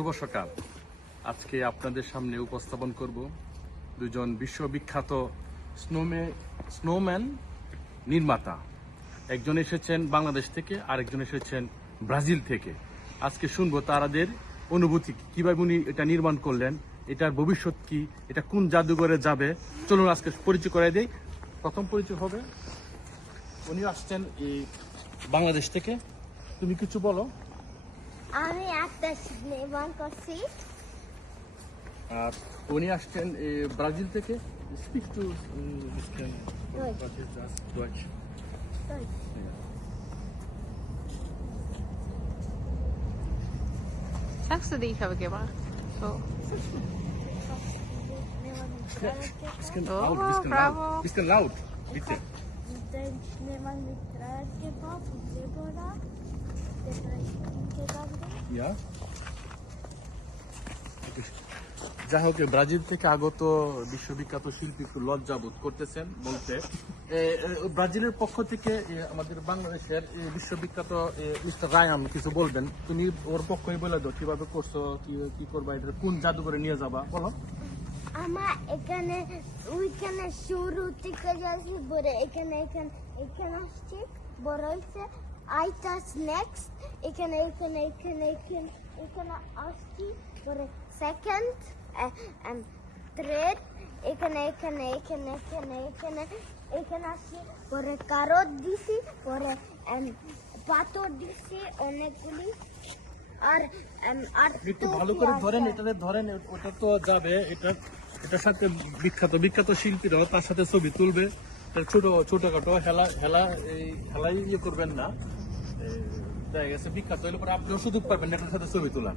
শুভ সকাল। আজকে আপনাদের সামনে উপস্থাপন করব দুজন বিশ্ববিখ্যাত স্নোমে স্নোম্যান নির্মাতা। একজন এসেছেন বাংলাদেশ থেকে, আরেকজন এসেছেন ব্রাজিল থেকে। আজকে শুনব তারাদের অনুভূতি কীভাবে উনি এটা নির্মাণ করলেন, এটার ভবিষ্যৎ কি, এটা কোন জাদুঘরে যাবে। চলুন আজকে পরিচয় করে দেই। প্রথম পরিচয় হবে, উনি আসছেন এই বাংলাদেশ থেকে। তুমি কিছু বলো। আমি একটা নির্মাণ করছি আর উনি আসছেন এ, ব্রাজিল থেকে speak to Deutsch. Sagst du die ich habe gemacht? So. Bisschen Oh, laut, bisschen bravo. laut, bisschen laut, bitte. Den Schneemann mit Draht gebaut und Deborah. Der যাই হোক ব্রাজিল থেকে আগত বিশ্ববিখ্যাত শিল্পী একটু লজ্জা বোধ করতেছেন বলতে। ব্রাজিলের পক্ষ থেকে আমাদের বাংলাদেশের বিশ্ববিখ্যাত মিস্টার রায়ান কিছু বলবেন। তুমি ওর পক্ষই বলে দাও, কীভাবে করছ, কি কি করবা এটা কোন জাদুঘরে নিয়ে যাবা, বলো। আমার এখানে, ওইখানে শুরু থেকে যাচ্ছি এখানে এখানে এখানে আসছি, বড় হয়েছে। আইটাস নেক্সট এখানে এখানে এখানে এখানে এখানে আসছি পরে সেকেন্ড থ্রেড এখানে এখানে এখানে এখানে এখানে এখানে আসছি পরে কারত দিছি পরে পাথর দিছি অনেকগুলি আর আর একটু ভালো করে। ধরেন এটাতে ধরেন ওটা তো যাবে এটা এটার সাথে বিখ্যাত বিখ্যাত শিল্পীরাও তার সাথে ছবি তুলবে এটা ছোট ছোটখাটো হেলা হেলা এই হেলাই ইয়ে করবেন না দেখা গেছে বিখ্যাত হইলে পরে আপনিও সুযোগ পাবেন না এটার সাথে ছবি তোলার।